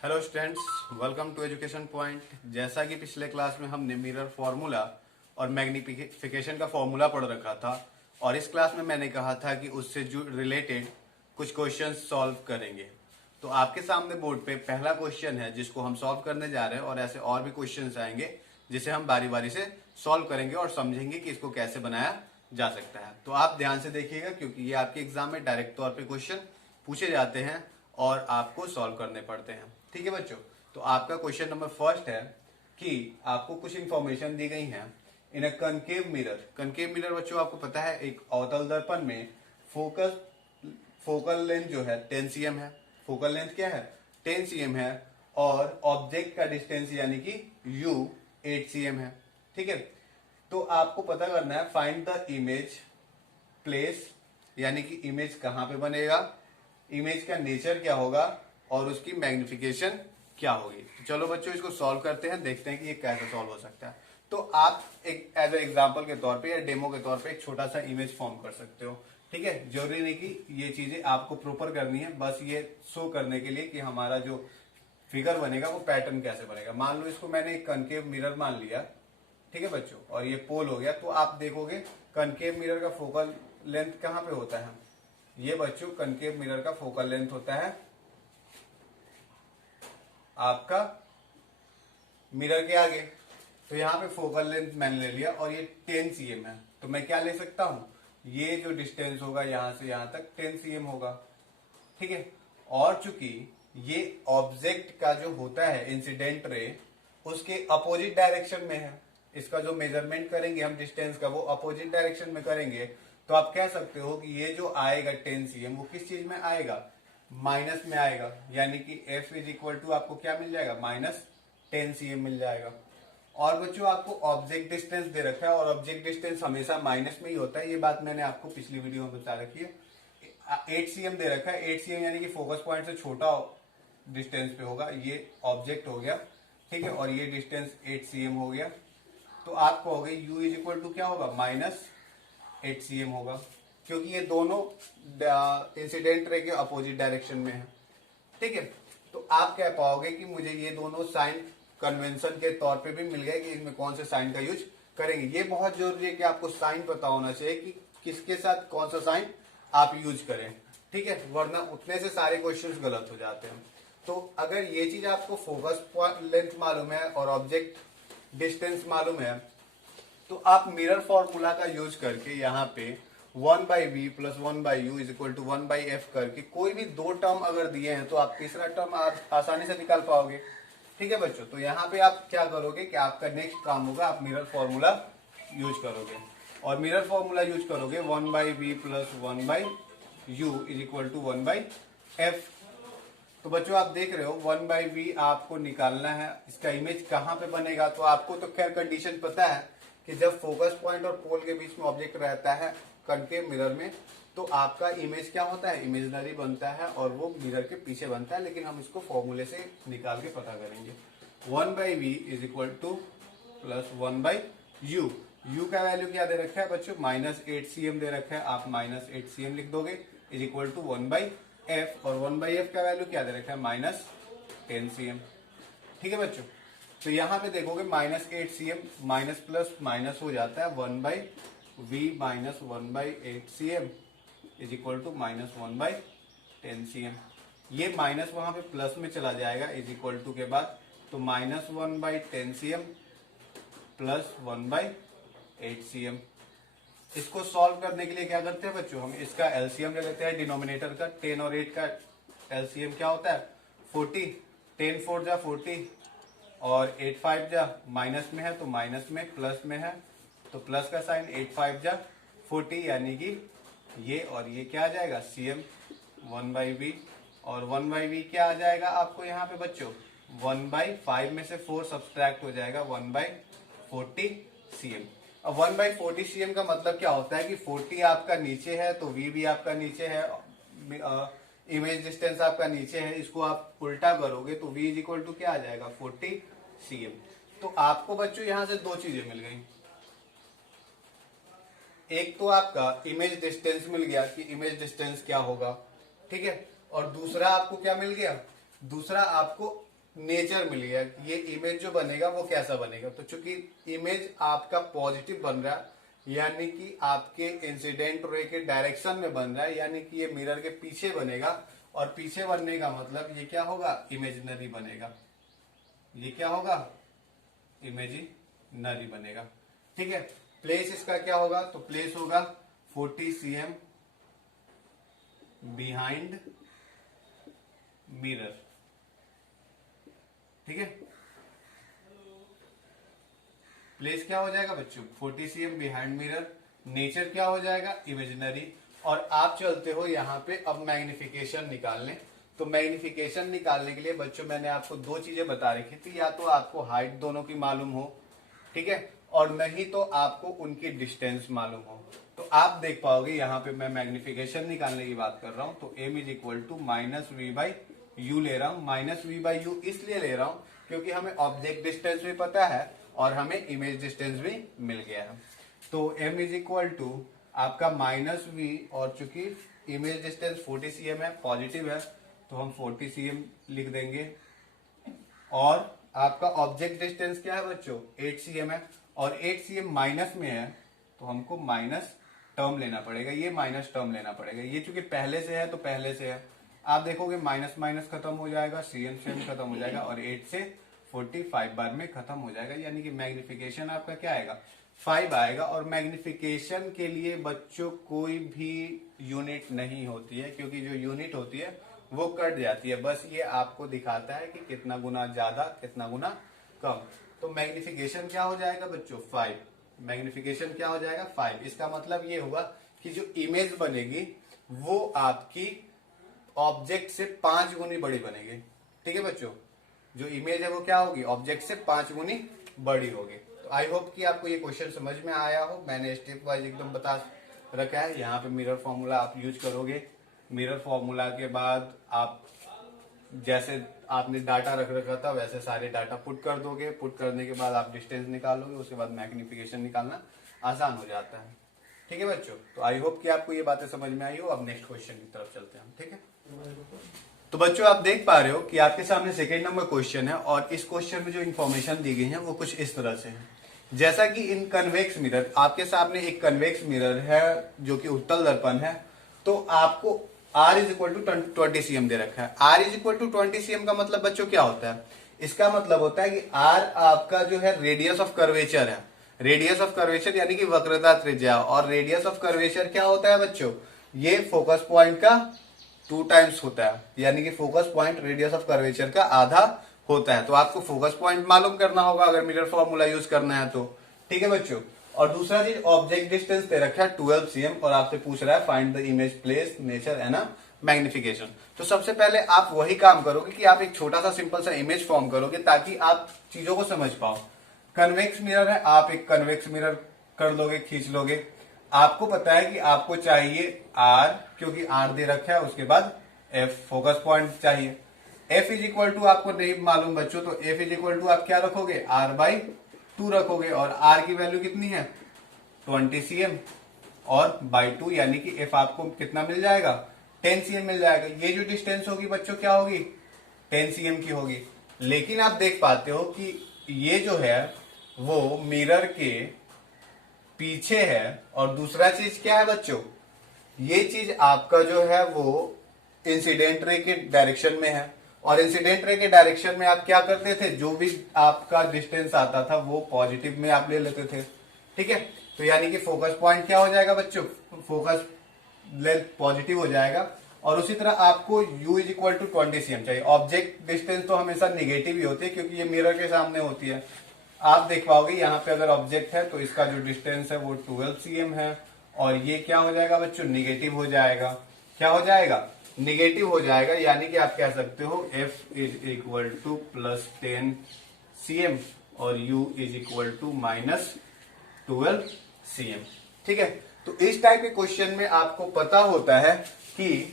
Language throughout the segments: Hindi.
Hello students, welcome to education point. जैसा कि पिछले क्लास में हमने मिरर फॉर्मूला और मैग्निफिकेशन का फॉर्मूला पढ़ रखा था और इस क्लास में मैंने कहा था कि उससे जो रिलेटेड कुछ क्वेश्चंस सॉल्व करेंगे। तो आपके सामने बोर्ड पे पहला क्वेश्चन है जिसको हम सॉल्व करने जा रहे हैं और ऐसे और भी क्वेश्चंस आएंगे जिसे हम बारी बारी से सॉल्व करेंगे और समझेंगे कि इसको कैसे बनाया जा सकता है। तो आप ध्यान से देखिएगा क्योंकि ये आपके एग्जाम में डायरेक्ट तौर पे क्वेश्चन पूछे जाते हैं और आपको सॉल्व करने पड़ते हैं। ठीक है बच्चों, तो आपका क्वेश्चन नंबर फर्स्ट है कि आपको कुछ इंफॉर्मेशन दी गई है इन अ कनकेव मिरर। कनकेव मिरर बच्चों आपको पता है एक अवतल दर्पण में फोकल लेंथ जो है 10 cm है। फोकल लेंथ क्या है? 10 cm है और ऑब्जेक्ट का डिस्टेंस यानी कि u 8 cm है। ठीक है, तो आपको पता करना है फाइंड द इमेज प्लेस, यानी कि इमेज कहां पे बनेगा, इमेज का नेचर क्या होगा और उसकी मैग्निफिकेशन क्या होगी। तो चलो बच्चों इसको सॉल्व करते हैं, देखते हैं कि ये कैसे सॉल्व हो सकता है। तो आप एक एज ए एग्जांपल के तौर पे या डेमो के तौर पे एक छोटा सा इमेज फॉर्म कर सकते हो। ठीक है, जरूरी नहीं कि ये चीजें आपको प्रॉपर करनी है, बस ये शो करने के लिए कि हमारा जो फिगर बनेगा वो पैटर्न कैसे बनेगा। मान लो इसको मैंने एक कनकेव मिरर मान लिया, ठीक है बच्चों, और ये पोल हो गया। तो आप देखोगे कनकेव मिरर का फोकल लेंथ कहां पे होता है? ये बच्चों कनकेव मिरर का फोकल लेंथ होता है आपका मिरर के आगे। तो यहाँ पे फोकल लेंथ मैंने ले लिया और ये 10 cm है। तो मैं क्या ले सकता हूं, ये जो डिस्टेंस होगा यहां से यहां तक 10 cm होगा। ठीक है, और चूंकि ये ऑब्जेक्ट का जो होता है इंसिडेंट रे उसके अपोजिट डायरेक्शन में है, इसका जो मेजरमेंट करेंगे हम डिस्टेंस का वो अपोजिट डायरेक्शन में करेंगे। तो आप कह सकते हो कि ये जो आएगा 10 cm वो किस चीज में आएगा? माइनस में आएगा, यानी कि f इज इक्वल टू आपको क्या मिल जाएगा? -10 cm मिल जाएगा। और बच्चों आपको ऑब्जेक्ट डिस्टेंस दे रखा है और ऑब्जेक्ट डिस्टेंस हमेशा माइनस में ही होता है, ये बात मैंने आपको पिछली वीडियो में बता रखी है। 8 cm दे रखा है, 8 cm यानी कि फोकस पॉइंट से छोटा डिस्टेंस पे होगा, ये ऑब्जेक्ट हो गया। ठीक है, और ये डिस्टेंस 8 cm हो गया। तो आप कहोगे u इज इक्वल टू क्या होगा? -8 cm होगा, क्योंकि ये दोनों इंसिडेंट रे के अपोजिट डायरेक्शन में है। ठीक है, तो आप कह पाओगे कि मुझे ये दोनों साइन कन्वेंशन के तौर पे भी मिल गए कि इनमें कौन से साइन का यूज करेंगे। ये बहुत जरूरी है कि आपको साइन पता होना चाहिए कि किसके साथ कौन सा साइन आप यूज करें। ठीक है, वरना उतने से सारे क्वेश्चंस गलत हो जाते हैं। तो अगर ये चीज आपको फोकस लेंथ मालूम है और ऑब्जेक्ट डिस्टेंस मालूम है तो आप मिरर फॉर्मूला का यूज करके यहाँ पे 1/v plus 1/u is equal to 1/f करके कोई भी दो टर्म अगर दिए हैं तो आप तीसरा टर्म आप आसानी से निकाल पाओगे। ठीक है बच्चों, तो यहाँ पे आप क्या करोगे कि आपका नेक्स्ट काम होगा आप मिरर फॉर्मूला यूज करोगे और मिरर फॉर्मूला यूज करोगे 1/v plus 1/u is equal to 1/f। तो बच्चों आप देख रहे हो 1/v आपको निकालना है, इसका इमेज कहाँ पे बनेगा। तो आपको तो खैर कंडीशन पता है कि जब फोकस पॉइंट और पोल के बीच में ऑब्जेक्ट रहता है कनकेव मिरर में तो आपका इमेज क्या होता है? इमेजनरी बनता है और वो मिरर के पीछे बनता है, लेकिन हम इसको फॉर्मूले से निकाल के पता करेंगे। 1/v is equal to plus 1/u। u का वैल्यू क्या दे रखा है बच्चों? -8 cm दे रखा है, आप -8 cm लिख दोगे इज इक्वल टू 1/f और 1/f का वैल्यू क्या दे रखा है? -10 cm। ठीक है बच्चों, तो यहाँ पे देखोगे -8 cm माइनस प्लस माइनस हो जाता है 1/v minus 1/8 cm is equal to -1/10 cm। ये माइनस वहां पे प्लस में चला जाएगा इज इक्वल टू के बाद, तो -1/10 cm प्लस 1/8 cm। इसको सॉल्व करने के लिए क्या करते हैं बच्चों? हम इसका एलसीएम ले लेते हैं डिनोमिनेटर का। 10 और 8 का एलसीएम क्या होता है? 40। 10 4 जा 40 और 8 5 जा माइनस में है तो माइनस में, प्लस में है तो प्लस का साइन, 8 5 जा 40 यानी कि ये और ये क्या आ जाएगा? cm 1/v और 1/v क्या आ जाएगा आपको यहाँ पे बच्चों? 1/5 में से 4 सब्सट्रैक्ट हो जाएगा 1/40 cm। अब 1/40 cm का मतलब क्या होता है कि 40 आपका नीचे है तो v भी आपका नीचे है, इमेज डिस्टेंस आपका नीचे है। इसको आप उल्टा करोगे तो v इज इक्वल टू क्या आ जाएगा? 40 cm। तो आपको बच्चों यहां से दो चीजें मिल गई, एक तो आपका इमेज डिस्टेंस मिल गया कि इमेज डिस्टेंस क्या होगा, ठीक है, और दूसरा आपको क्या मिल गया? दूसरा आपको नेचर मिल गया कि ये इमेज जो बनेगा वो कैसा बनेगा। तो चूंकि इमेज आपका पॉजिटिव बन रहा है, यानी कि आपके इंसिडेंट रे के डायरेक्शन में बन रहा है, यानी कि ये मिरर के पीछे बनेगा, और पीछे बनने का मतलब ये क्या होगा, इमेजिनरी बनेगा। ये क्या होगा, इमेजिनरी बनेगा। ठीक है, प्लेस इसका क्या होगा, तो प्लेस होगा 40 cm बिहाइंड मिरर। ठीक है, प्लेस क्या हो जाएगा बच्चों, 40 cm बिहाइंड मिरर। नेचर क्या हो जाएगा, इमेजिनरी। और आप चलते हो यहाँ पे अब मैग्निफिकेशन निकालने। तो मैग्निफिकेशन निकालने के लिए बच्चों मैंने आपको दो चीजें बता रखी थी, या तो आपको हाइट दोनों की मालूम हो, ठीक है, और नहीं तो आपको उनकी डिस्टेंस मालूम हो। तो आप देख पाओगे यहाँ पे मैं मैग्निफिकेशन निकालने की बात कर रहा हूं, तो m is equal to minus v by u ले रहा हूं। माइनस वी बाई यू इसलिए ले रहा हूं क्योंकि हमें ऑब्जेक्ट डिस्टेंस भी पता है और हमें इमेज डिस्टेंस भी मिल गया है। तो m इज इक्वल टू आपका माइनस वी, और चूंकि इमेज डिस्टेंस 40 cm है, पॉजिटिव है, तो हम 40 cm लिख देंगे। और आपका ऑब्जेक्ट डिस्टेंस क्या है बच्चों, 8 cm है, और 8 cm माइनस में है, तो हमको माइनस टर्म लेना पड़ेगा, ये माइनस टर्म लेना पड़ेगा। ये चूंकि पहले से है तो पहले से है, आप देखोगे माइनस माइनस खत्म हो जाएगा, cm से खत्म हो जाएगा, और 8 से 45 बार में खत्म हो जाएगा, यानी कि मैग्निफिकेशन आपका क्या आएगा, 5 आएगा। और मैग्निफिकेशन के लिए बच्चों कोई भी यूनिट नहीं होती है, क्योंकि जो यूनिट होती है वो कट जाती है, बस ये आपको दिखाता है कि कितना गुना ज्यादा कितना गुना कम। तो मैग्निफिकेशन क्या हो जाएगा बच्चों, 5। मैग्निफिकेशन क्या हो जाएगा, 5। इसका मतलब ये हुआ कि जो इमेज बनेगी वो आपकी ऑब्जेक्ट से 5 गुनी बड़ी बनेगी। ठीक है बच्चों, जो इमेज है वो क्या होगी, ऑब्जेक्ट से 5 गुनी बड़ी होगी। तो आई होप कि आपको ये क्वेश्चन समझ में आया हो। मैंने स्टेप वाइज एकदम बता रखा है। यहाँ पे मिरर फॉर्मूला आप यूज करोगे। मिरर फॉर्मूला के बाद आप जैसे आपने डाटा रख रखा था वैसे सारे डाटा पुट कर दोगे। पुट करने के बाद आप डिस्टेंस निकालोगे, उसके बाद मैग्निफिकेशन निकालना आसान हो जाता है। ठीक है बच्चों, तो आई होप कि आपको ये बातें समझ में आई हो। अब नेक्स्ट क्वेश्चन की तरफ चलते हैं हम। ठीक है, तो बच्चों आप देख पा रहे हो कि आपके सामने सेकेंड नंबर क्वेश्चन है, और इस क्वेश्चन में जो इन्फॉर्मेशन दी गई है वो कुछ इस तरह से है। जैसा कि इन कन्वेक्स मिरर, आपके सामने एक कन्वेक्स मिरर है जो कि उत्तल दर्पण है, तो आपको R is equal to 20 cm दे रखा है। R is equal to 20 cm का मतलब बच्चों क्या होता है, इसका मतलब होता है कि R आपका जो है रेडियस ऑफ कर्वेचर है। रेडियस ऑफ कर्वेचर यानी कि वक्रता त्रिज्या, और रेडियस ऑफ कर्वेचर क्या होता है बच्चों, ये फोकस पॉइंट का 2 टाइम्स होता है, यानी कि focus point radius of curvature का आधा होता है। तो आपको फोकस पॉइंट मालूम करना होगा अगर मिरर फॉर्मूला यूज करना है तो। ठीक है बच्चों, और दूसरा चीज ऑब्जेक्ट डिस्टेंस दे रखा है 12 cm, और आपसे पूछ रहा है find the image, place, nature and magnification. तो सबसे पहले आप वही काम करोगे कि आप एक छोटा सा सिंपल सा इमेज फॉर्म करोगे ताकि आप चीजों को समझ पाओ। कन्वेक्स मिरर है, आप एक कन्वेक्स मिरर कर लोगे, खींच लोगे। आपको पता है कि आपको चाहिए R, क्योंकि R दे रखा है, उसके बाद F फोकस पॉइंट चाहिए। F इज इक्वल टू आपको नहीं मालूम बच्चों, तो F इज इक्वल टू आप क्या रखोगे, R/2 रखोगे, और R की वैल्यू कितनी है 20 cm, और बाई 2 यानी कि F आपको कितना मिल जाएगा 10 cm मिल जाएगा। ये जो डिस्टेंस होगी बच्चों क्या होगी 10 cm की होगी। लेकिन आप देख पाते हो कि ये जो है वो मिरर के पीछे है, और दूसरा चीज क्या है बच्चों, ये चीज आपका जो है वो इंसिडेंट रे के डायरेक्शन में है, और इंसिडेंट रे के डायरेक्शन में आप क्या करते थे, जो भी आपका डिस्टेंस आता था वो पॉजिटिव में आप ले लेते थे। ठीक है, तो यानी कि फोकस पॉइंट क्या हो जाएगा बच्चों, फोकस लेंथ पॉजिटिव हो जाएगा। और उसी तरह आपको u is equal to 20 cm चाहिए। ऑब्जेक्ट डिस्टेंस तो हमेशा निगेटिव ही होती है क्योंकि ये मिरर के सामने होती है। आप देख पाओगे यहाँ पे अगर ऑब्जेक्ट है तो इसका जो डिस्टेंस है वो 12 cm है, और ये क्या हो जाएगा बच्चों, निगेटिव हो जाएगा। क्या हो जाएगा, निगेटिव हो जाएगा, यानी कि आप कह सकते हो f is equal to plus 10 cm और u is equal to minus 12 cm। ठीक है, तो इस टाइप के क्वेश्चन में आपको पता होता है कि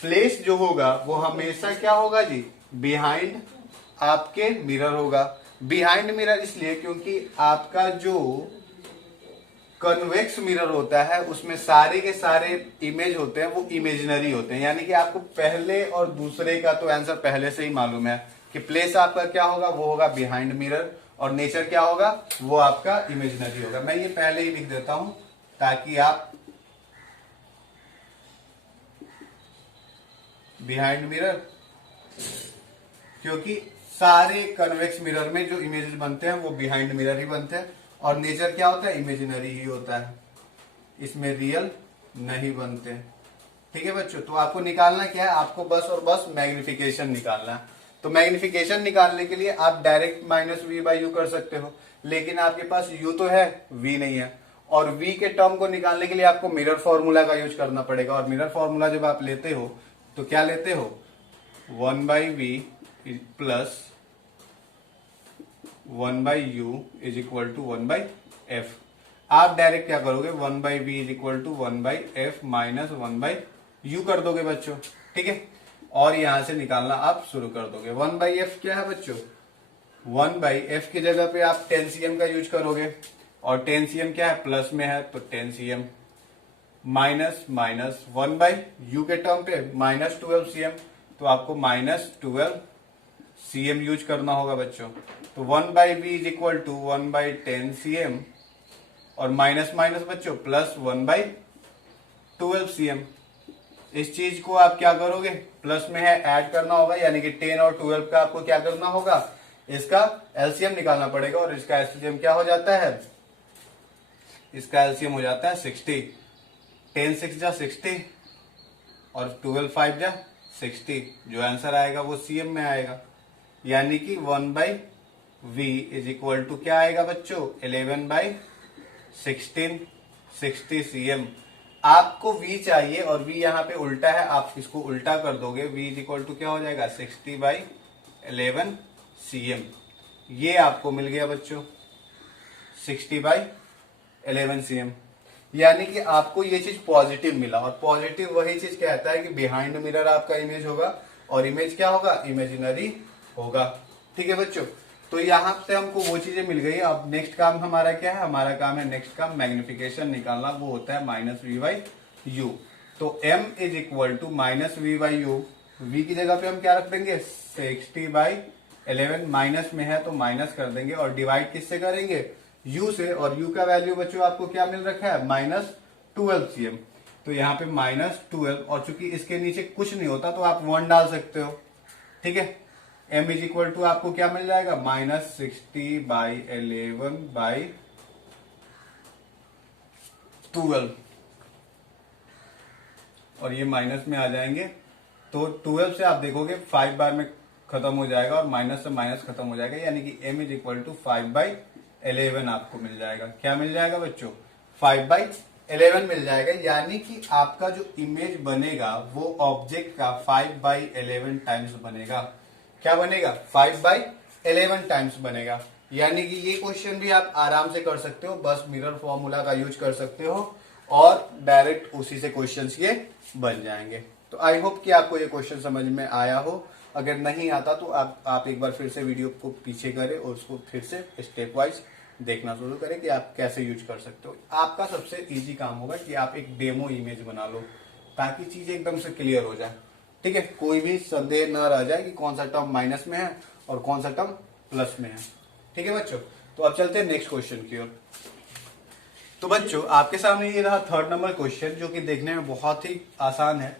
प्लेस जो होगा वो हमेशा क्या होगा जी, बिहाइंड आपके मिरर होगा। बिहाइंड मिरर इसलिए क्योंकि आपका जो कन्वेक्स मिरर होता है उसमें सारे के सारे इमेज होते हैं वो इमेजिनरी होते हैं, यानी कि आपको पहले और दूसरे का तो आंसर पहले से ही मालूम है कि प्लेस आपका क्या होगा, वो होगा बिहाइंड मिरर, और नेचर क्या होगा, वो आपका इमेजिनरी होगा। मैं ये पहले ही लिख देता हूं ताकि आप बिहाइंड मिरर, क्योंकि सारे कन्वेक्स मिरर में जो इमेजेस बनते हैं वो बिहाइंड मिरर ही बनते हैं, और नेचर क्या होता है, इमेजिनरी ही होता है, इसमें रियल नहीं बनते। ठीक है बच्चों, तो आपको निकालना क्या है, आपको बस और बस मैग्निफिकेशन निकालना है। तो मैग्निफिकेशन निकालने के लिए आप direct minus v by u कर सकते हो, लेकिन आपके पास यू तो है, वी नहीं है, और वी के टर्म को निकालने के लिए आपको मिरर फॉर्मूला का यूज करना पड़ेगा। और मिरर फॉर्मूला जब आप लेते हो तो क्या लेते हो, 1/v plus 1/u is equal to 1/f। आप डायरेक्ट क्या करोगे, 1/v is equal to 1/f minus 1/u कर दोगे बच्चों। ठीक है, और यहां से निकालना आप शुरू कर दोगे। 1/f क्या है बच्चों, 1/f की जगह पे आप 10 cm का यूज करोगे, और 10 cm क्या है, प्लस में है तो 10 cm माइनस माइनस 1/u के टर्म पे माइनस 12 cm, तो आपको माइनस 12 cm यूज करना होगा बच्चों। तो 1/v is equal to 1/10 cm, और माइनस माइनस बच्चों प्लस 1/12 cm। इस चीज को आप क्या करोगे, प्लस में है ऐड करना होगा, यानी कि 10 और 12 का आपको क्या करना होगा, इसका एलसीएम निकालना पड़ेगा, और इसका एलसीएम क्या हो जाता है, इसका एलसीएम हो जाता है 60। 10 6 जा 60 और 12 5 जा 60, जो आंसर आएगा वो सीएम में आएगा, यानी कि 1/v इज इक्वल टू क्या आएगा बच्चों, 11/16 60 cm। आपको v चाहिए और v यहाँ पे उल्टा है, आप इसको उल्टा कर दोगे, v इज इक्वल टू क्या हो जाएगा, 60/11 cm। ये आपको मिल गया बच्चों 60/11 cm, यानी कि आपको ये चीज पॉजिटिव मिला, और पॉजिटिव वही चीज कहता है कि बिहाइंड मिरर आपका इमेज होगा, और इमेज क्या होगा, इमेजिनरी होगा। ठीक है बच्चों, तो यहाँ से हमको वो चीजें मिल गई। अब नेक्स्ट काम हमारा क्या है, हमारा काम है नेक्स्ट काम मैग्निफिकेशन निकालना, वो होता है माइनस वी बाई यू। तो m is equal to minus v by u, v की जगह पे हम क्या रख देंगे, 60/11, माइनस में है तो माइनस कर देंगे, और डिवाइड किससे करेंगे, u से, और u का वैल्यू बच्चों आपको क्या मिल रखा है, -12 cm। तो यहाँ पे -12, और चूंकि इसके नीचे कुछ नहीं होता तो आप 1 डाल सकते हो। ठीक है, m इज इक्वल टू आपको क्या मिल जाएगा, -60/11/12, और ये माइनस में आ जाएंगे, तो 12 से आप देखोगे 5 बार में खत्म हो जाएगा, और माइनस से माइनस खत्म हो जाएगा, यानी कि m इज इक्वल टू 5/11 आपको मिल जाएगा। क्या मिल जाएगा बच्चों, 5/11 मिल जाएगा, यानी कि आपका जो इमेज बनेगा वो ऑब्जेक्ट का 5/11 टाइम्स बनेगा। क्या बनेगा, 5/11 टाइम्स बनेगा, यानी कि ये क्वेश्चन भी आप आराम से कर सकते हो, बस मिरर फॉर्मूला का यूज कर सकते हो, और डायरेक्ट उसी से क्वेश्चंस ये बन जाएंगे। तो आई होप कि आपको ये क्वेश्चन समझ में आया हो। अगर नहीं आता तो आप एक बार फिर से वीडियो को पीछे करें और उसको फिर से स्टेप वाइज देखना शुरू करें कि आप कैसे यूज कर सकते हो। आपका सबसे इजी काम होगा कि आप एक डेमो इमेज बना लो, ताकि चीजें एकदम से क्लियर हो जाए। ठीक है, कोई भी संदेह न रह जाए कि कौन सा टर्म माइनस में है और कौन सा टर्म प्लस में है। ठीक है बच्चों, तो अब चलते हैं नेक्स्ट क्वेश्चन की ओर। तो बच्चों आपके सामने ये रहा 3rd नंबर क्वेश्चन, जो कि देखने में बहुत ही आसान है,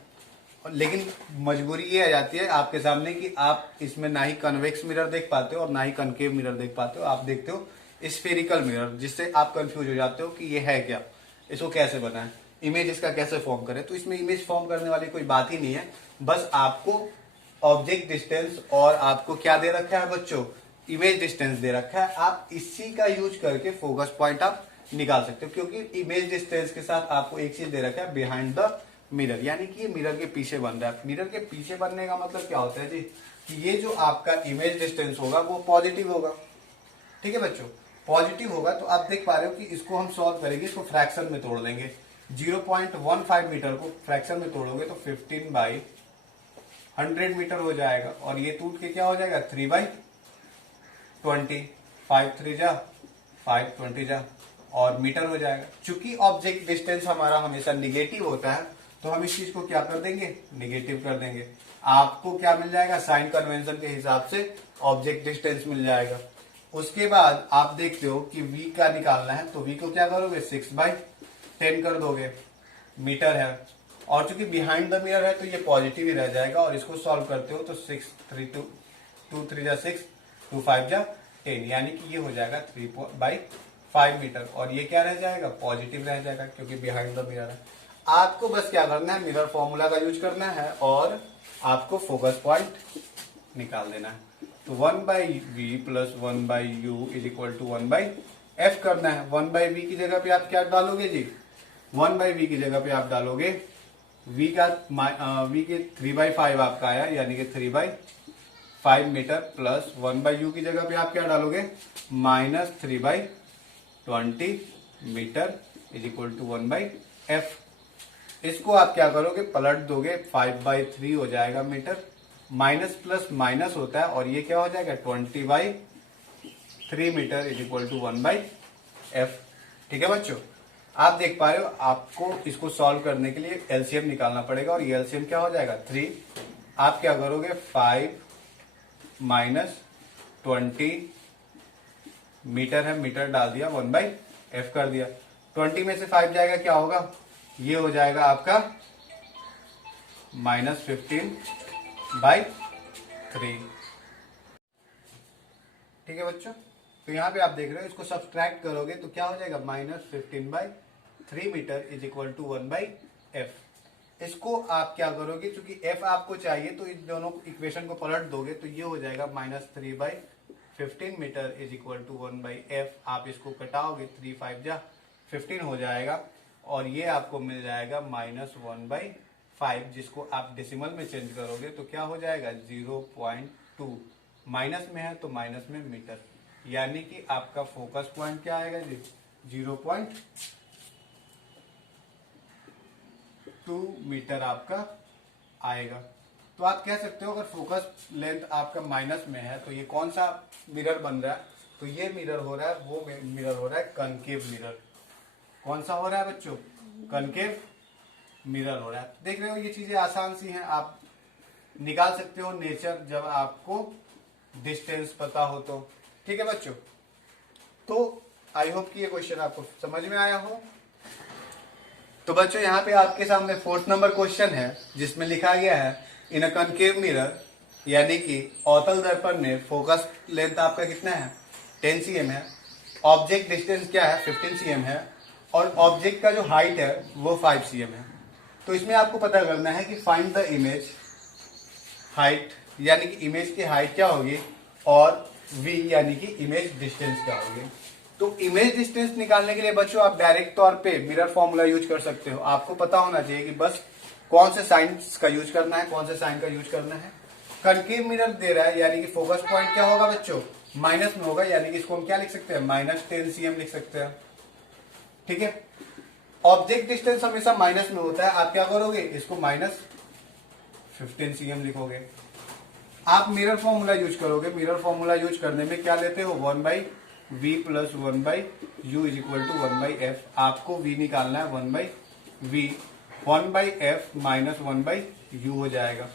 लेकिन मजबूरी ये आ जाती है आपके सामने कि आप इसमें ना ही कन्वेक्स मिरर देख पाते हो और ना ही कनकेव मिरर देख पाते हो, आप देखते हो स्फेरिकल मिरर, जिससे आप कंफ्यूज हो जाते हो कि ये है क्या, इसको कैसे बनाएं, इमेज इसका कैसे फॉर्म करें। तो इसमें इमेज फॉर्म करने वाली कोई बात ही नहीं है, बस आपको ऑब्जेक्ट डिस्टेंस और आपको क्या दे रखा है बच्चों, इमेज डिस्टेंस दे रखा है। आप इसी का यूज करके फोकस पॉइंट आप निकाल सकते हो, क्योंकि इमेज डिस्टेंस के साथ आपको एक चीज दे रखा है, बिहाइंड द मिरर, यानी कि ये मिरर के पीछे बन रहा है। मिरर के पीछे बनने का मतलब क्या होता है जी, कि ये जो आपका इमेज डिस्टेंस होगा वो पॉजिटिव होगा। ठीक है बच्चों, पॉजिटिव होगा, तो आप देख पा रहे हो कि इसको हम सॉल्व करेंगे, इसको फ्रैक्शन में तोड़ लेंगे। 0.15 मीटर को फ्रैक्शन में तोड़ोगे तो 15/100 मीटर हो जाएगा, और ये टूट के क्या हो जाएगा, 3/20, 5 3 जा 5 20 जा, और मीटर हो जाएगा। चूंकि ऑब्जेक्ट डिस्टेंस हमारा हमेशा निगेटिव होता है, तो हम इस चीज को क्या कर देंगे, निगेटिव कर देंगे। आपको क्या मिल जाएगा, साइन कन्वेंशन के हिसाब से ऑब्जेक्ट डिस्टेंस मिल जाएगा। उसके बाद आप देखते हो कि v का निकालना है, तो v को क्या करोगे 6/10 कर दोगे, मीटर है, और चूंकि बिहाइंड द मिरर है तो ये पॉजिटिव ही रह जाएगा, और इसको सॉल्व करते हो तो 6 3 2 3 जा 6 2 5 जा 10, यानी कि ये हो जाएगा 3/5 मीटर, और ये क्या रह जाएगा पॉजिटिव रह जाएगा क्योंकि बिहाइंड द मिरर है। आपको बस क्या करना है, मिरर फॉर्मूला का यूज करना है और आपको फोकस पॉइंट निकाल देना है। तो 1/v plus 1/u is equal to 1/f करना है। 1/v की जगह पे आप क्या डालोगे जी, 1/v की जगह पे आप डालोगे v के 3/5 आपका आया, यानी कि 3/5 मीटर, प्लस 1/u की जगह पे आप क्या डालोगे minus 3/20 metre is equal to 1/f। इसको आप क्या करोगे पलट दोगे, 5/3 हो जाएगा मीटर, माइनस प्लस माइनस होता है और ये क्या हो जाएगा 20/3 metre is equal to 1/f। ठीक है बच्चों, आप देख पा रहे हो, आपको इसको सॉल्व करने के लिए एलसीएम निकालना पड़ेगा, और ये एलसीएम क्या हो जाएगा 3। आप क्या करोगे 5 माइनस 20 मीटर है, मीटर डाल दिया 1/f कर दिया, 20 में से 5 जाएगा क्या होगा, ये हो जाएगा आपका -15/3। ठीक है बच्चों, तो यहां पे आप देख रहे हो, इसको सब्सट्रैक्ट करोगे तो क्या हो जाएगा -15/3 metre is equal to 1/f। इसको आप क्या करोगे, क्योंकि f आपको चाहिए तो इन दोनों इक्वेशन को पलट दोगे तो ये हो जाएगा -3/15 metre is equal to 1/f। आप इसको कटाओगे 3 5 जा 15 हो जाएगा, और ये आपको मिल जाएगा -1/5, जिसको आप डेसिमल में चेंज करोगे तो क्या हो जाएगा 0.2, माइनस में है तो माइनस में मीटर, यानी कि आपका फोकस पॉइंट क्या आएगा जी 0.2 मीटर आपका आएगा। तो आप कह सकते हो अगर फोकस लेंथ आपका माइनस में है तो ये कौन सा मिरर बन रहा है, तो ये मिरर हो रहा है, वो मिरर हो रहा है कनकेव मिरर। कौन सा हो रहा है बच्चों, कनकेव मिरर हो रहा है। देख रहे हो ये चीजें आसान सी हैं, आप निकाल सकते हो नेचर जब आपको डिस्टेंस पता हो तो। ठीक है बच्चों, तो आई होप कि ये क्वेश्चन आपको समझ में आया हो। तो बच्चों यहाँ पे आपके सामने 4th नंबर क्वेश्चन है, जिसमें लिखा गया है इन अ कनकेव मिरर, यानी कि अवतल दर्पण में फोकस लेंथ आपका कितना है 10 cm है, ऑब्जेक्ट डिस्टेंस क्या है 15 cm है, और ऑब्जेक्ट का जो हाइट है वो 5 cm है। तो इसमें आपको पता करना है कि फाइंड द इमेज हाइट, यानी कि इमेज की हाइट क्या होगी, और v यानी कि इमेज डिस्टेंस क्या होगी। तो इमेज डिस्टेंस निकालने के लिए बच्चों आप डायरेक्ट तौर पे मिरर फॉर्मूला यूज कर सकते हो। आपको पता होना चाहिए कि बस कौन से साइन का यूज करना है, कौन से साइन का यूज करना है। कनकेव मिरर दे रहा है, यानी कि फोकस पॉइंट क्या होगा बच्चों माइनस में होगा, यानी कि इसको हम क्या लिख सकते हैं -10 cm लिख सकते हैं। ठीक है, ऑब्जेक्ट डिस्टेंस हमेशा माइनस में होता है, आप क्या करोगे इसको -15 cm लिखोगे। आप मिरर फॉर्मूला यूज करोगे, मिरर फॉर्मूला यूज करने में क्या लेते हो 1/v plus 1/u is equal to 1/f। आपको v निकालना है 1/v, 1/f माइनस 1/u हो जाएगा।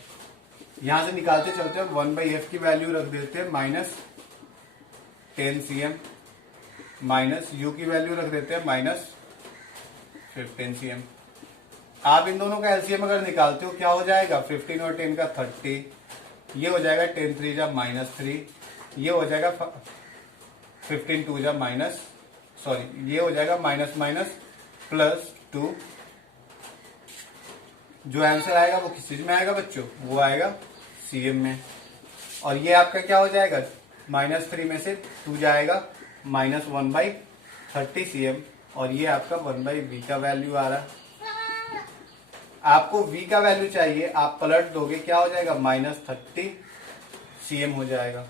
यहां से निकालते चलते हैं 1/f की वैल्यू रख देते हैं -10 cm, माइनस u की वैल्यू रख देते हैं -15 cm। आप इन दोनों का एलसीएम अगर निकालते हो क्या हो जाएगा 15 और 10 का 30, ये हो जाएगा 10 3 जा -3, ये हो जाएगा 15 2 जा ये हो जाएगा माइनस माइनस +2। जो आंसर आएगा वो किस चीज में आएगा बच्चों, वो आएगा सीएम में। और ये आपका क्या हो जाएगा -3 में से 2 जाएगा -1/30 cm, और ये आपका 1/v का वैल्यू आ रहा है। आपको v का वैल्यू चाहिए, आप पलट दोगे क्या हो जाएगा -30 cm हो जाएगा।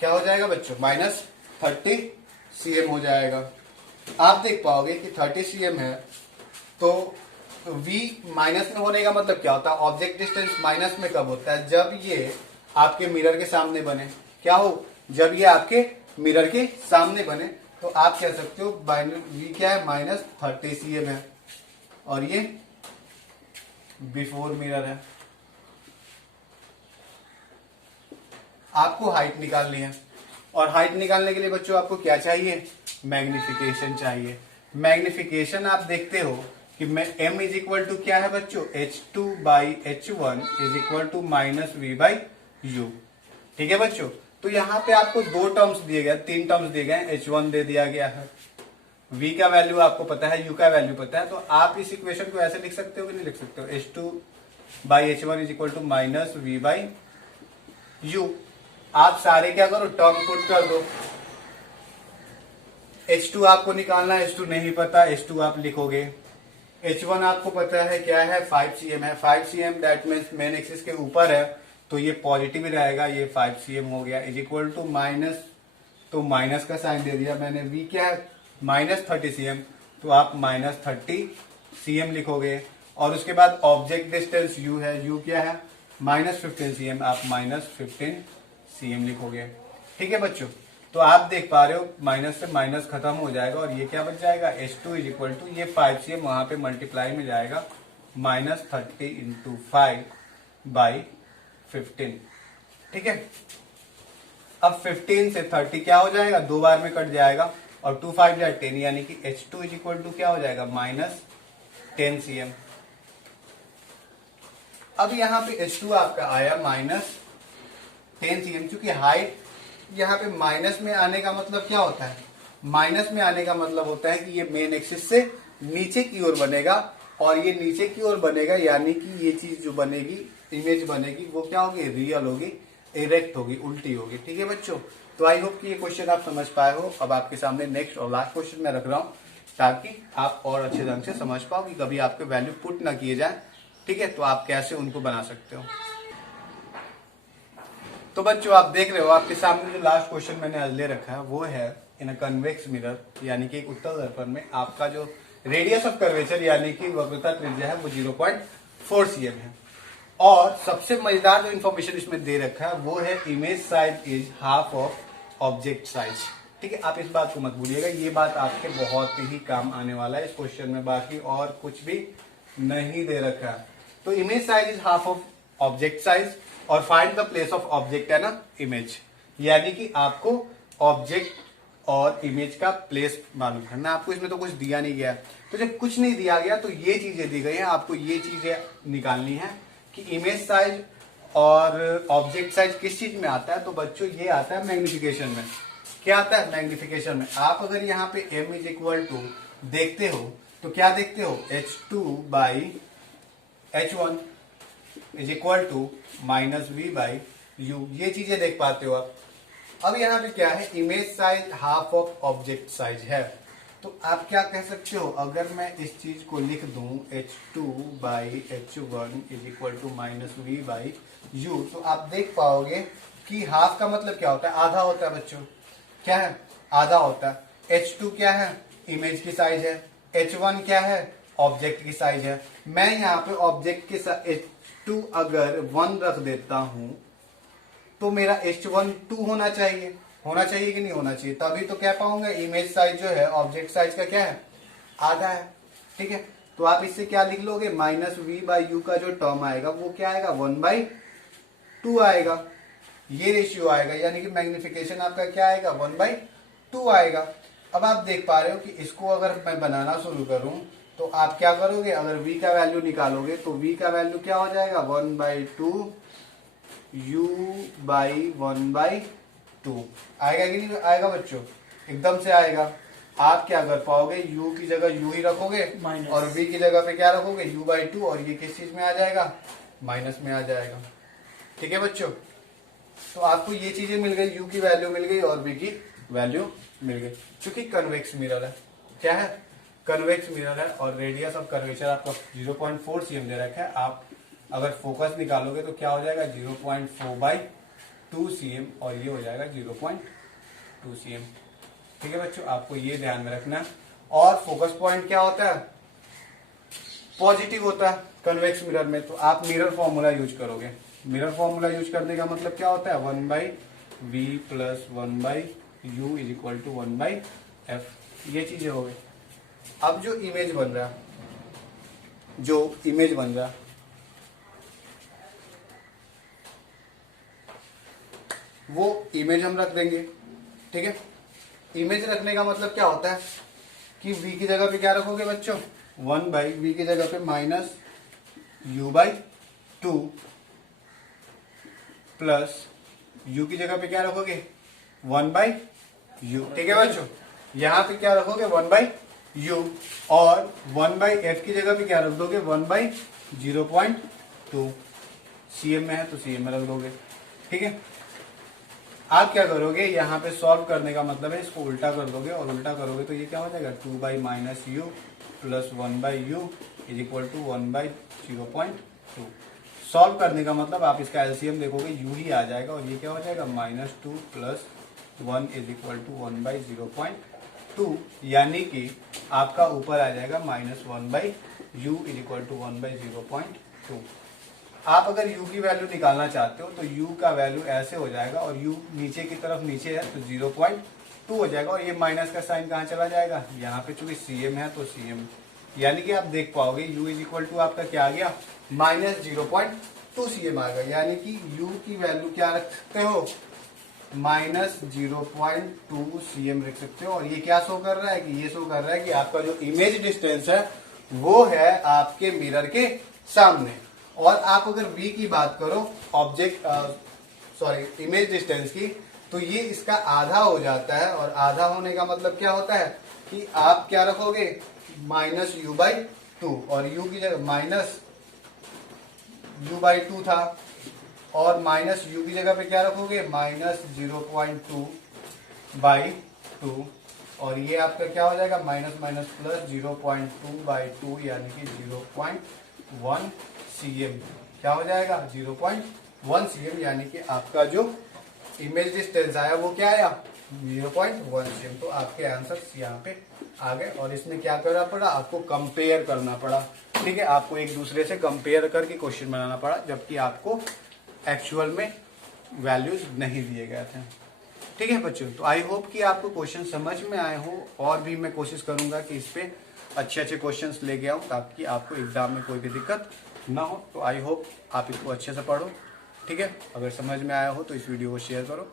क्या हो जाएगा बच्चों -30 cm हो जाएगा। आप देख पाओगे कि 30 cm है, तो v माइनस में होने का मतलब क्या होता है, ऑब्जेक्ट डिस्टेंस माइनस में कब होता है, जब ये आपके मिरर के सामने बने। क्या हो, जब ये आपके मिरर के सामने बने, तो आप कह सकते हो v क्या है -30 cm है, और ये बिफोर मिरर है। आपको हाइट निकालनी है, और हाइट निकालने के लिए बच्चों आपको क्या चाहिए, मैग्निफिकेशन चाहिए। मैग्निफिकेशन आप देखते हो कि m इज इक्वल टू क्या है बच्चों, h2 by h1 is equal to minus v by u। ठीक है बच्चों, तो यहाँ पे आपको दो टर्म्स दिए गए, तीन टर्म्स दिए गए, h1 दे दिया गया है, v का वैल्यू आपको पता है, u का वैल्यू पता है, तो आप इस इक्वेशन को ऐसे लिख सकते हो कि नहीं लिख सकते हो, h2 by h1 is equal to minus v by u। आप सारे क्या करो, टर्म पुट कर दो। h2 आपको निकालना है, h2 नहीं पता, h2 आप लिखोगे। h1 आपको पता है क्या है, 5 cm है, 5 cm that means main axis के ऊपर है, तो ये पॉजिटिव ही रहेगा, ये 5 cm हो गया, इज इक्वल टू माइनस, तो माइनस का साइन दे दिया मैंने, v क्या है माइनस 30 cm, तो आप माइनस 30 cm लिखोगे। और उसके बाद ऑब्जेक्ट डिस्टेंस u है, u क्या है माइनस 15 cm, आप माइनस 15 cm लिखोगे। ठीक है बच्चों, तो आप देख पा रहे हो माइनस से माइनस खत्म हो जाएगा, और ये क्या बच जाएगा, h2 इज इक्वल टू ये 5 cm वहां पे मल्टीप्लाई में जाएगा, माइनस 30 इंटू 5 बाई 15। ठीक है, अब 15 से 30 क्या हो जाएगा, दो बार में कट जाएगा, और 2 5 या 10, यानी कि h2 इज इक्वल टू क्या हो जाएगा, माइनस 10 cm। अब यहाँ पे h2 आपका आया माइनस 10 cm, क्योंकि हाइट यहाँ पे माइनस में आने का मतलब क्या होता है, माइनस में आने का मतलब होता है कि ये मेन एक्सिस से नीचे की ओर बनेगा, और ये नीचे की ओर बनेगा, यानी कि ये चीज जो बनेगी, इमेज बनेगी, वो क्या होगी, रियल होगी, इरेक्ट होगी, उल्टी होगी। ठीक है बच्चों, तो आई होप कि ये क्वेश्चन आप समझ पाए हो। अब आपके सामने नेक्स्ट और लास्ट क्वेश्चन मैं रख रहा हूँ, ताकि आप और अच्छे ढंग से समझ पाओ कि कभी आपके वैल्यू पुट ना किए जाए। ठीक है, तो आप कैसे उनको बना सकते हो। तो बच्चों आप देख रहे हो, आपके सामने जो लास्ट क्वेश्चन मैंने ले रखा है वो है इन अ कन्वेक्स मिरर, यानी कि एक उत्तल दर्पण में आपका जो रेडियस ऑफ कर्वेचर यानी कि वक्रता त्रिज्या है वो 0.4 cm है, और सबसे मजेदार जो इन्फॉर्मेशन इसमें दे रखा है वो है image size is half of object size. ठीक है, आप इस बात को मत भूलिएगा, ये बात आपके बहुत ही काम आने वाला है इस क्वेश्चन में, बाकी और कुछ भी नहीं दे रखा है। तो image size is half of object size, और find the place of object है ना इमेज, यानी कि आपको ऑब्जेक्ट और इमेज का प्लेस मालूम करना। आपको इसमें तो कुछ दिया नहीं गया, तो जब कुछ नहीं दिया गया तो ये चीजें दी गई हैं, आपको ये चीजें निकालनी है कि इमेज साइज और ऑब्जेक्ट साइज किस चीज में आता है। तो बच्चों ये आता है मैग्निफिकेशन में। क्या आता है मैग्निफिकेशन में, आप अगर यहाँ पे m इज इक्वल टू देखते हो तो क्या देखते हो, h2 by h1 is equal to minus v by u, ये चीजें देख पाते हो आप। अब यहाँ पे क्या है, image size half of object size है, तो आप क्या कह सकते हो, अगर मैं इस चीज को लिख दूं h2 by h1 is equal to minus v by u, तो आप देख पाओगे कि हाफ का मतलब क्या होता है, आधा होता है बच्चों। क्या है, आधा होता है। h2 क्या है, इमेज की साइज है, h1 क्या है, ऑब्जेक्ट की साइज है। मैं यहाँ पे ऑब्जेक्ट के h2 अगर 1 रख देता हूं तो मेरा h1 2 होना चाहिए, होना चाहिए कि नहीं होना चाहिए, तभी तो कह पाऊंगा इमेज साइज जो है ऑब्जेक्ट साइज का क्या है, आधा है। ठीक है, तो आप इससे क्या लिख लोगे, माइनस वी बाई यू का जो टर्म आएगा वो क्या आएगा, 1/2 आएगा, ये रेशियो आएगा, यानी कि मैग्निफिकेशन आपका क्या आएगा, 1/2 आएगा। अब आप देख पा रहे हो कि इसको अगर मैं बनाना शुरू करूं तो आप क्या करोगे, अगर v का वैल्यू निकालोगे तो v का वैल्यू क्या हो जाएगा, 1/2 u बाई 1/2 आएगा कि नहीं आएगा बच्चों, एकदम से आएगा। आप क्या कर पाओगे, u की जगह u ही रखोगे और v की जगह पे क्या रखोगे, u/2, और ये किस चीज में आ जाएगा, माइनस में आ जाएगा। ठीक है बच्चों, तो आपको ये चीजें मिल गई, u की वैल्यू मिल गई और v की वैल्यू मिल गई, क्योंकि कन्वेक्स मिरर है। क्या है, कन्वेक्स मिरर है, और रेडियस ऑफ कर्वेचर आपका 0.4 cm दे रखा है। आप अगर फोकस निकालोगे तो क्या हो जाएगा, 0.4/2 cm, और ये हो जाएगा 0.2 cm। ठीक है बच्चों, आपको ये ध्यान में रखना है। और फोकस पॉइंट क्या होता है, पॉजिटिव होता है कन्वेक्स मिरर में, तो आप मिरर फॉर्मूला यूज करोगे। मिरर फॉर्मूला यूज करने का मतलब क्या होता है, 1/v plus 1/u is equal to 1/f, ये चीजें हो गई। अब जो इमेज बन रहा है, वो इमेज हम रख देंगे। ठीक है, इमेज रखने का मतलब क्या होता है कि v की जगह पे क्या रखोगे बच्चों, 1/v की जगह पे माइनस u/2 प्लस u की जगह पे क्या रखोगे 1/u। ठीक है बच्चों, यहां पे क्या रखोगे 1/u और 1/f की जगह पे क्या रख दोगे 1/0.2। cm में है तो cm में रख दोगे। ठीक है, आप क्या करोगे यहाँ पे सॉल्व करने का मतलब है इसको उल्टा कर दोगे और उल्टा करोगे तो ये क्या हो जाएगा 2/-u plus 1/u is equal to 1/0.2। Solve करने का मतलब आप इसका एलसीएम देखोगे u ही आ जाएगा और ये क्या हो जाएगा -2 प्लस 1 इज इक्वल टू 1/0.2, यानी कि आपका ऊपर आ जाएगा -1/u इज इक्वल टू 1/0.2। आप अगर u की वैल्यू निकालना चाहते हो तो u का वैल्यू ऐसे हो जाएगा और u नीचे की तरफ नीचे है तो 0.2 हो जाएगा और ये माइनस का साइन कहाँ चला जाएगा, यहाँ पे चूंकि cm है तो cm, यानी कि आप देख पाओगे u इज इक्वल टू आपका क्या आ गया -0.2 cm आ गया, यानी कि u की वैल्यू क्या रख सकते हो -0.2 cm रख सकते हो। और ये क्या शो कर रहा है कि ये शो कर रहा है कि आपका जो इमेज डिस्टेंस है वो है आपके मिरर के सामने। और आप अगर v की बात करो इमेज डिस्टेंस की, तो ये इसका आधा हो जाता है और आधा होने का मतलब क्या होता है कि आप क्या रखोगे -u/2 और u की जगह -u/2 था और -u की जगह पे क्या रखोगे -0.2/2 और ये आपका क्या हो जाएगा माइनस माइनस प्लस 0.2/2 यानी कि 0.1 cm। क्या हो जाएगा 0.1 cm, यानी कि आपका जो इमेज डिस्टेंस आया वो क्या आया 0.1 cm। तो आपके आंसर यहाँ पे आ गए और इसमें क्या करना पड़ा, आपको कंपेयर करना पड़ा। ठीक है, आपको एक दूसरे से कंपेयर करके क्वेश्चन बनाना पड़ा, जबकि आपको एक्चुअल में वैल्यूज नहीं दिए गए थे। ठीक है बच्चों, तो आई होप कि आपको क्वेश्चन समझ में आए हो और भी मैं कोशिश करूंगा कि इस पे अच्छे अच्छे क्वेश्चंस लेके आऊं ताकि आपको एग्जाम में कोई भी दिक्कत ना हो। तो आई होप आप इसको अच्छे से पढ़ो। ठीक है, अगर समझ में आया हो तो इस वीडियो को शेयर करो,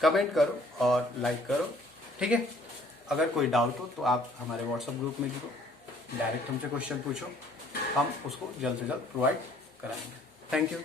कमेंट करो और लाइक करो। ठीक है, अगर कोई डाउट हो तो आप हमारे व्हाट्सएप ग्रुप में जुड़ो, डायरेक्ट हमसे क्वेश्चन पूछो, हम उसको जल्द से जल्द प्रोवाइड कराएंगे। Thank you.